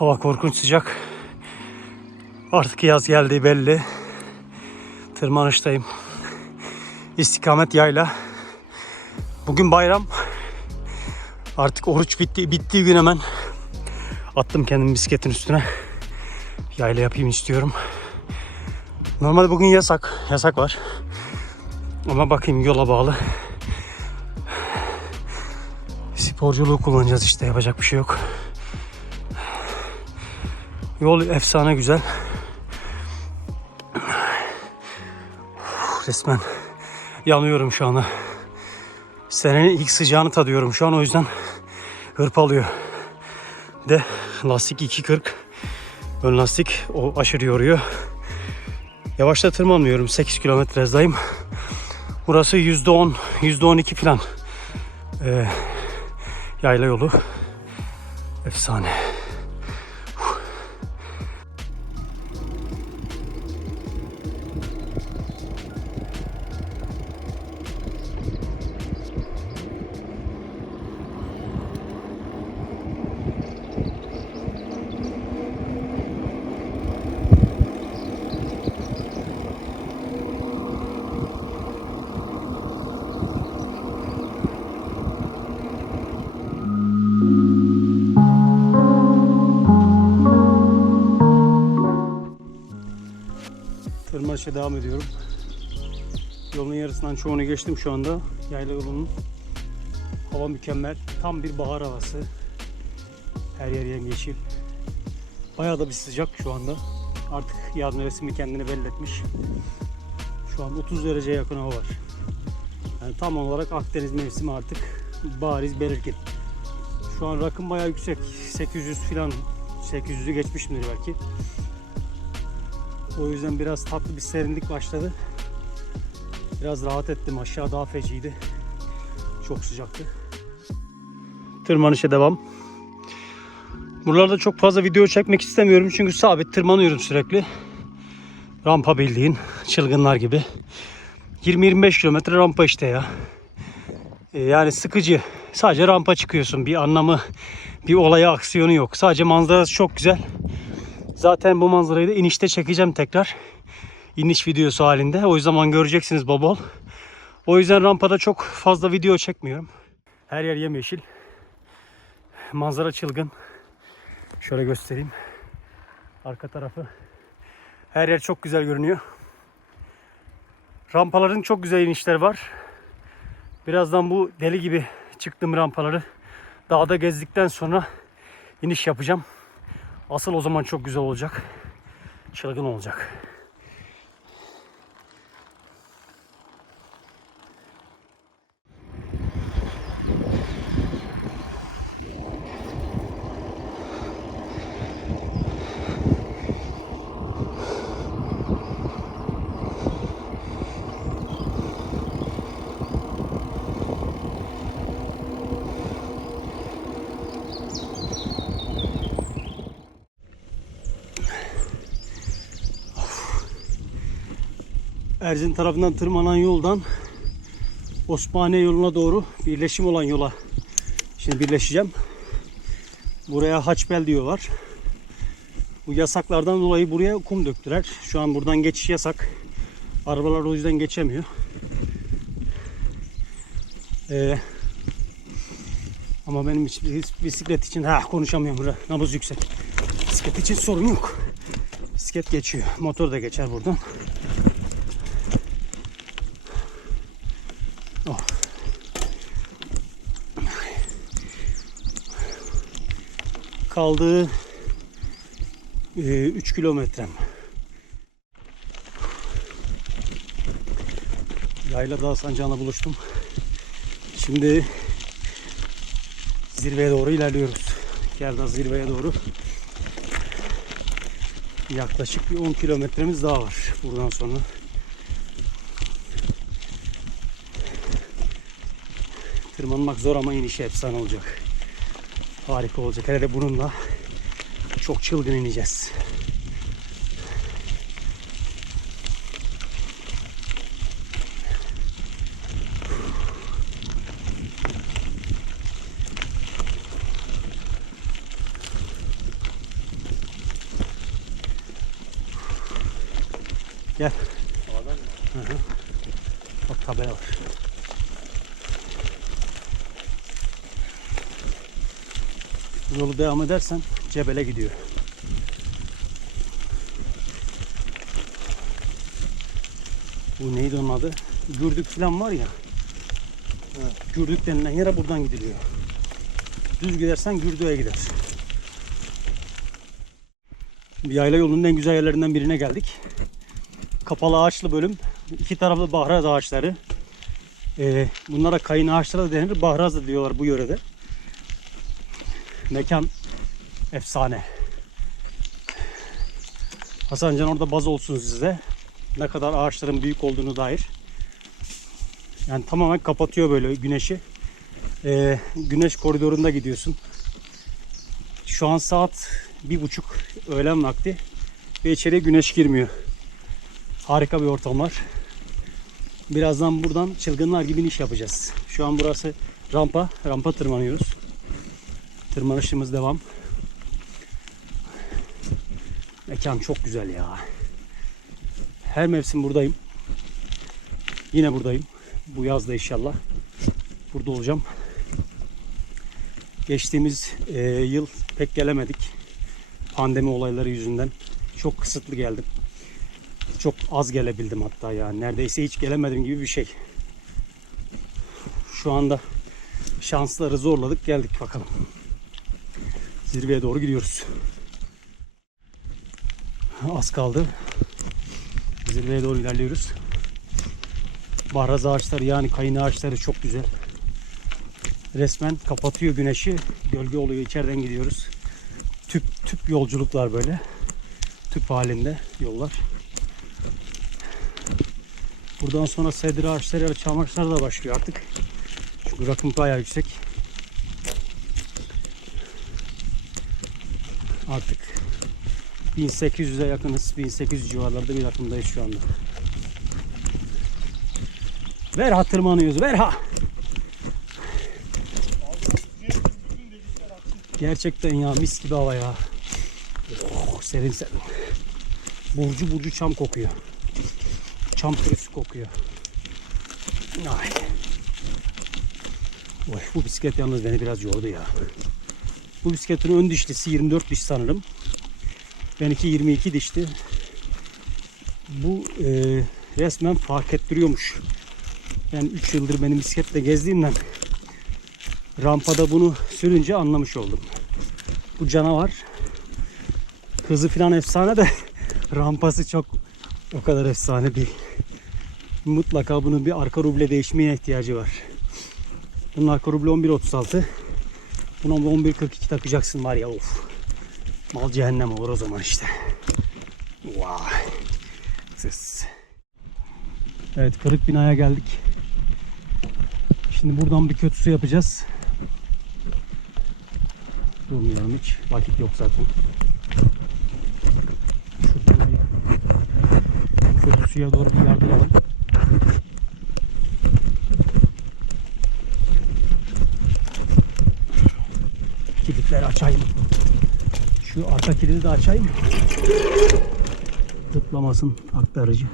Hava korkunç sıcak. Artık yaz geldi belli. Tırmanıştayım. İstikamet yayla. Bugün bayram. Artık oruç bitti, bittiği gün hemen attım kendimi bisikletin üstüne. Yayla yapayım istiyorum. Normalde bugün yasak. Yasak var. Ama bakayım yola bağlı. Sporculuğu kullanacağız işte yapacak bir şey yok. Yol efsane güzel. Resmen yanıyorum şu anda. Senenin ilk sıcağını tadıyorum şu an o yüzden hırpalıyor. De lastik 2.40 ön lastik o aşırı yoruyor. Yavaşta tırmanmıyorum 8 kilometre hızdayım. Burası %10 %12 falan ee, yayla yolu. Efsane. Tırmanışa devam ediyorum. Yolun yarısından çoğunu geçtim şu anda. Yayla yolunun hava mükemmel. Tam bir bahar havası. Her yer yemyeşil. Bayağı da bir sıcak şu anda. Artık yaz mevsimi kendini belli etmiş. Şu an 30 dereceye yakın hava var. Yani tam olarak Akdeniz mevsimi artık bariz belirgin. Şu an rakım bayağı yüksek. 800 falan 800'ü geçmişimdir belki. O yüzden biraz tatlı bir serinlik başladı. Biraz rahat ettim. Aşağı daha feciydi. Çok sıcaktı. Tırmanışa devam. Buralarda çok fazla video çekmek istemiyorum çünkü sabit tırmanıyorum sürekli. Rampa bildiğin çılgınlar gibi. 20-25 kilometre rampa işte ya. Ee, Yani sıkıcı. Sadece rampa çıkıyorsun. Bir anlamı, bir olaya aksiyonu yok. Sadece manzarası çok güzel. Zaten bu manzarayı da inişte çekeceğim tekrar. İniş videosu halinde. O zaman göreceksiniz bol bol. O yüzden rampada çok fazla video çekmiyorum. Her yer yemyeşil. Manzara çılgın. Şöyle göstereyim. Arka tarafı. Her yer çok güzel görünüyor. Rampaların çok güzel inişleri var. Birazdan bu deli gibi çıktığım rampaları dağda gezdikten sonra iniş yapacağım. Asıl o zaman çok güzel olacak. Çılgın olacak. Erzin tarafından tırmanan yoldan Osmaniye yoluna doğru birleşim olan yola şimdi birleşeceğim. Buraya Haçbel diyorlar. Bu yasaklardan dolayı buraya kum döktüler. Şu an buradan geçiş yasak. Arabalar o yüzden geçemiyor. Ee, ama benim bisiklet için ha konuşamıyorum burada. Nabız yüksek. Bisiklet için sorun yok. Bisiklet geçiyor. Motor da geçer buradan. Kaldığı 3 kilometrem. Yayla Dağ Sancağı'na buluştum. Şimdi zirveye doğru ilerliyoruz. Gerda zirveye doğru. Yaklaşık bir 10 kilometremiz daha var buradan sonra. Tırmanmak zor ama inişi efsane olacak. Harika olacak. Hele de bununla çok çılgın ineceğiz. Gel. Hı hı. Bak tabela var. Yolu devam edersen Cebel'e gidiyor. Bu neydi onun adı? Gürdük falan var ya. Gürdük denilen yere buradan gidiliyor. Düz gidersen Gürdük'e gider. Bir yayla yolunun en güzel yerlerinden birine geldik. Kapalı ağaçlı bölüm. İki taraflı bahraz ağaçları. Ee, bunlara kayın ağaçları da denir. Bahraz da diyorlar bu yörede. Mekan efsane. Hasancan orada baz olsun size. Ne kadar ağaçların büyük olduğunu dair. Yani tamamen kapatıyor böyle güneşi. Ee, güneş koridorunda gidiyorsun. Şu an saat bir buçuk öğlen vakti ve içeriye güneş girmiyor. Harika bir ortam var. Birazdan buradan çılgınlar gibi iniş yapacağız. Şu an burası rampa. Rampa tırmanıyoruz. Tırmanışımız devam. Mekan çok güzel ya. Her mevsim buradayım. Yine buradayım. Bu yaz da inşallah. Burada olacağım. Geçtiğimiz e, yıl pek gelemedik. Pandemi olayları yüzünden. Çok kısıtlı geldim. Çok az gelebildim hatta yani. Neredeyse hiç gelemedim gibi bir şey. Şu anda şansları zorladık geldik bakalım. Zirveye doğru gidiyoruz. Az kaldı. Zirveye doğru ilerliyoruz. Bahraz ağaçları yani kayın ağaçları çok güzel. Resmen kapatıyor güneşi. Gölge oluyor. içeriden gidiyoruz. Tüp tüp yolculuklar böyle. Tüp halinde yollar. Buradan sonra sedir ağaçları, çam ağaçları da başlıyor artık. Çünkü rakım bayağı yüksek. Artık 1800'e yakınız. 1800 civarlarda bir rakımdayız şu anda. Verha tırmanıyoruz. Verha. Gerçekten ya mis gibi hava ya. Oh, serin serin. Burcu burcu çam kokuyor. Çam pürüzü kokuyor. Ay. Oy, bu bisiklet yalnız beni biraz yordu ya. Bu bisikletin ön dişlisi 24 diş sanırım. Benimki 22 dişti. Bu e, resmen fark ettiriyormuş. Ben 3 yıldır benim bisikletle gezdiğimden rampada bunu sürünce anlamış oldum. Bu canavar hızı falan efsane de rampası çok o kadar efsane değil. Mutlaka bunun bir arka ruble değişmeye ihtiyacı var. Bunun arka ruble 11.36. Buna 11.42 takacaksın var ya of. Mal cehennem olur o zaman işte. Vay. Sis. Evet kırık binaya geldik. Şimdi buradan bir kötü su yapacağız. Durmuyorum hiç. Vakit yok zaten. Şuradan bir kötü suya doğru bir yardıralım. Kilitleri açayım. Şu arka kilidi de açayım. Tıplamasın aktarıcı.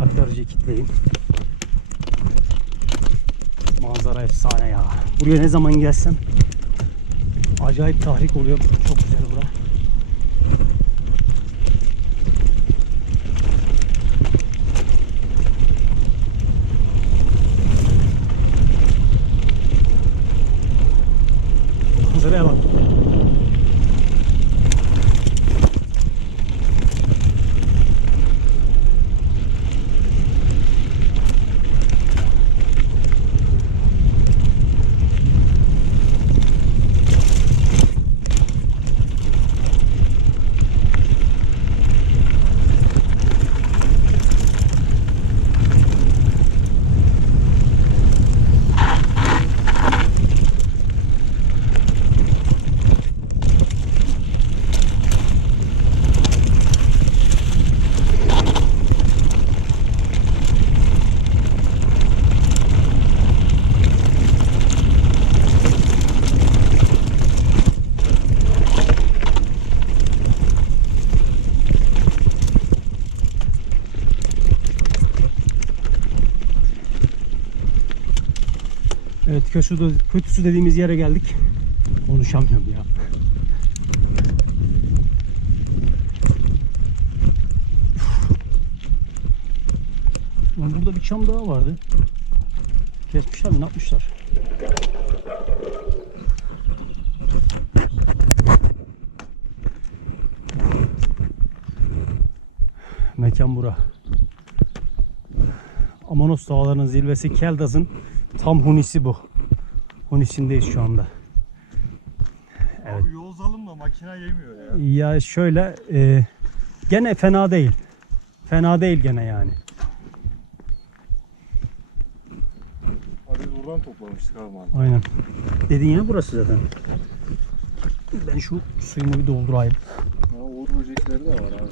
Aktarıcıyı kilitleyeyim. Manzara efsane ya. Buraya ne zaman gelsem acayip tahrik oluyor. Çok güzel bura. Manzaraya bak. Kötüsü, kötüsü dediğimiz yere geldik. Konuşamıyorum ya. Lan burada bir çam daha vardı. Kesmişler mi ne yapmışlar? Mekan bura. Amanos Dağları'nın zirvesi Keldaz'ın tam hunisi bu. Hunisindeyiz şu anda. Evet. Abi yol zalımla makine yemiyor ya. Ya şöyle e, gene fena değil. Fena değil gene yani. Abi buradan toplamıştık abi mantığı. Aynen. Dediğin yer burası zaten. Ben şu suyumu bir doldurayım. Ya uğur böcekleri de var abi.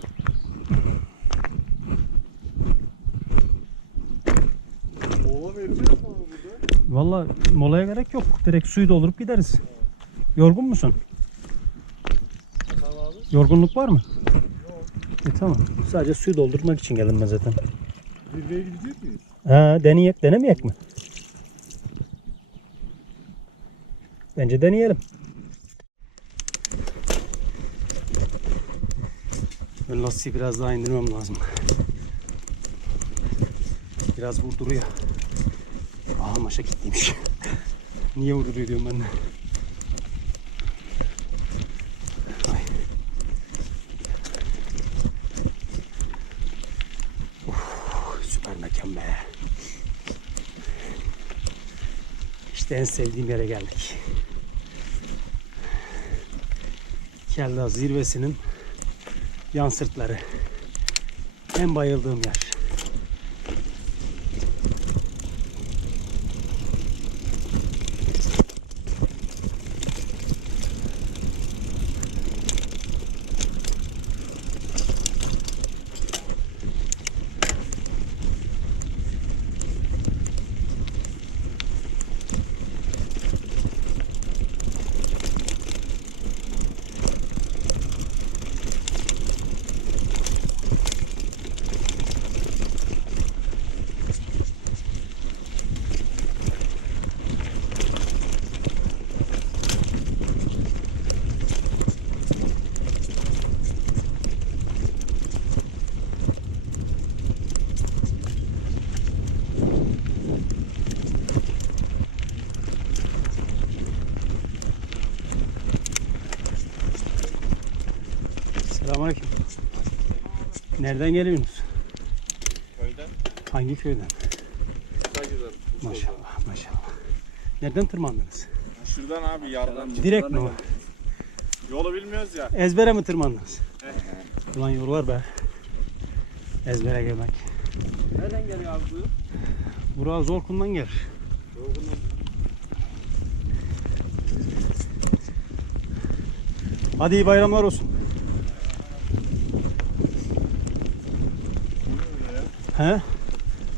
Oğlan verecek mi abi burada? Valla molaya gerek yok. Direkt suyu doldurup gideriz. Yorgun musun? Tamam abi. Yorgunluk var mı? Yok. E tamam. Sadece suyu doldurmak için geldim ben zaten. Zirveye gidecek miyiz? Ha, deneyek, denemeyek mi? Bence deneyelim. Ben lastiği biraz daha indirmem lazım. Biraz vurduruyor. Aha maşa kilitliymiş. Niye vurduruyor diyorum ben de. Ay. Uf, süper mekan be. İşte en sevdiğim yere geldik. Kelda zirvesinin yan sırtları. En bayıldığım yer. Nereden geliyorsunuz? Köyden. Hangi köyden? Güzel. Maşallah maşallah. Nereden tırmandınız? Şuradan abi yardan. Direkt mi? Yolu bilmiyoruz ya. Ezbere mi tırmandınız? Ulan yollar be. Ezbere gelmek. Nereden geliyor abi bu? Burası Zorkun'dan gelir. Hadi iyi bayramlar olsun. He?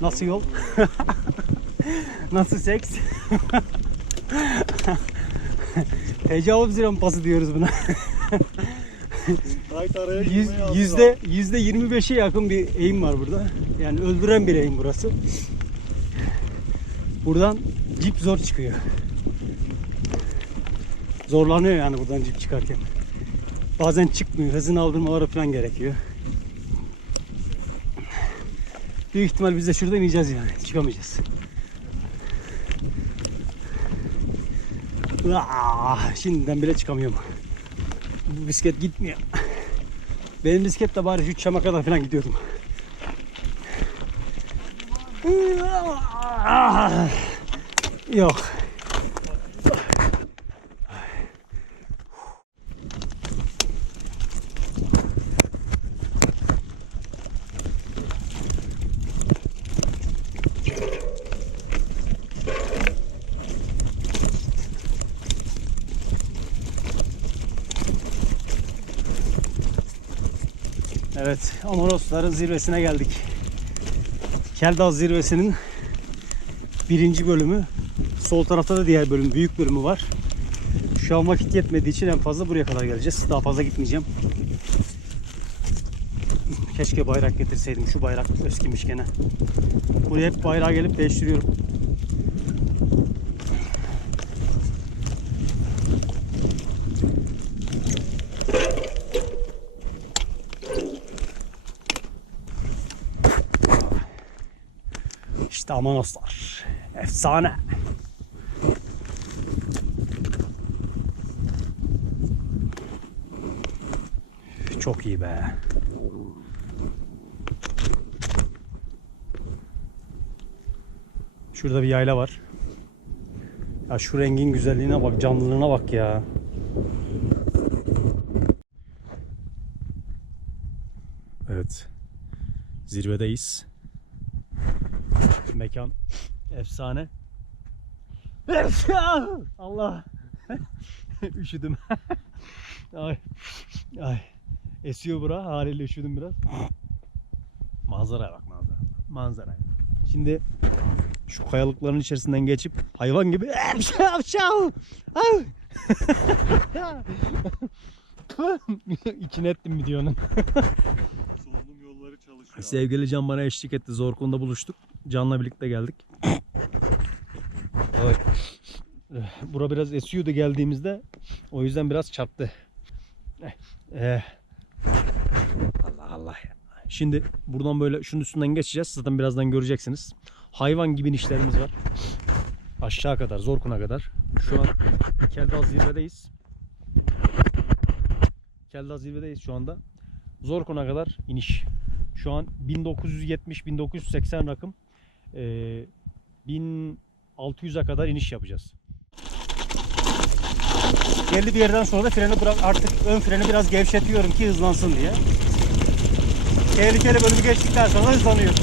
Nasıl yol? Nasıl seks? Tecavüz rampası diyoruz buna. Yüz- yüzde yüzde 25'e yakın bir eğim var burada. Yani öldüren bir eğim burası. Buradan cip zor çıkıyor. Zorlanıyor yani buradan cip çıkarken. Bazen çıkmıyor. Hızını aldırmaları falan gerekiyor. Büyük ihtimal biz de şurada ineceğiz yani. Çıkamayacağız. Ah, şimdiden bile çıkamıyorum. Bu bisiklet gitmiyor. Benim bisiklet de bari şu çama kadar falan gidiyordum. Yok. Evet, Amonosların zirvesine geldik. Keldaz zirvesinin birinci bölümü. Sol tarafta da diğer bölüm, büyük bölümü var. Şu an vakit yetmediği için en fazla buraya kadar geleceğiz. Daha fazla gitmeyeceğim. Keşke bayrak getirseydim. Şu bayrak eskimiş gene. Buraya hep bayrağa gelip değiştiriyorum. Amanoslar. Efsane. Çok iyi be. Şurada bir yayla var. Ya şu rengin güzelliğine bak, canlılığına bak ya. Evet. Zirvedeyiz. Mekan efsane. Allah. Üşüdüm. ay. Ay. Esiyor bura. Haliyle üşüdüm biraz. Manzaraya bak manzara. Manzara. Şimdi şu kayalıkların içerisinden geçip hayvan gibi İçine ettim videonun. Sevgili Can bana eşlik etti. Zorkun'da buluştuk. Can'la birlikte geldik. Evet. Bura biraz esiyordu geldiğimizde. O yüzden biraz çarptı. Eh. Allah Allah. Şimdi buradan böyle şunun üstünden geçeceğiz. Zaten birazdan göreceksiniz. Hayvan gibi inişlerimiz var. Aşağı kadar, Zorkun'a kadar. Şu an Keldaz zirvedeyiz. Keldaz zirvedeyiz şu anda. Zorkun'a kadar iniş. Şu an 1970-1980 rakım. Ee, 1600'e kadar iniş yapacağız. Belli bir yerden sonra da freni bırak artık ön freni biraz gevşetiyorum ki hızlansın diye. Tehlikeli bölümü geçtikten sonra hızlanıyor.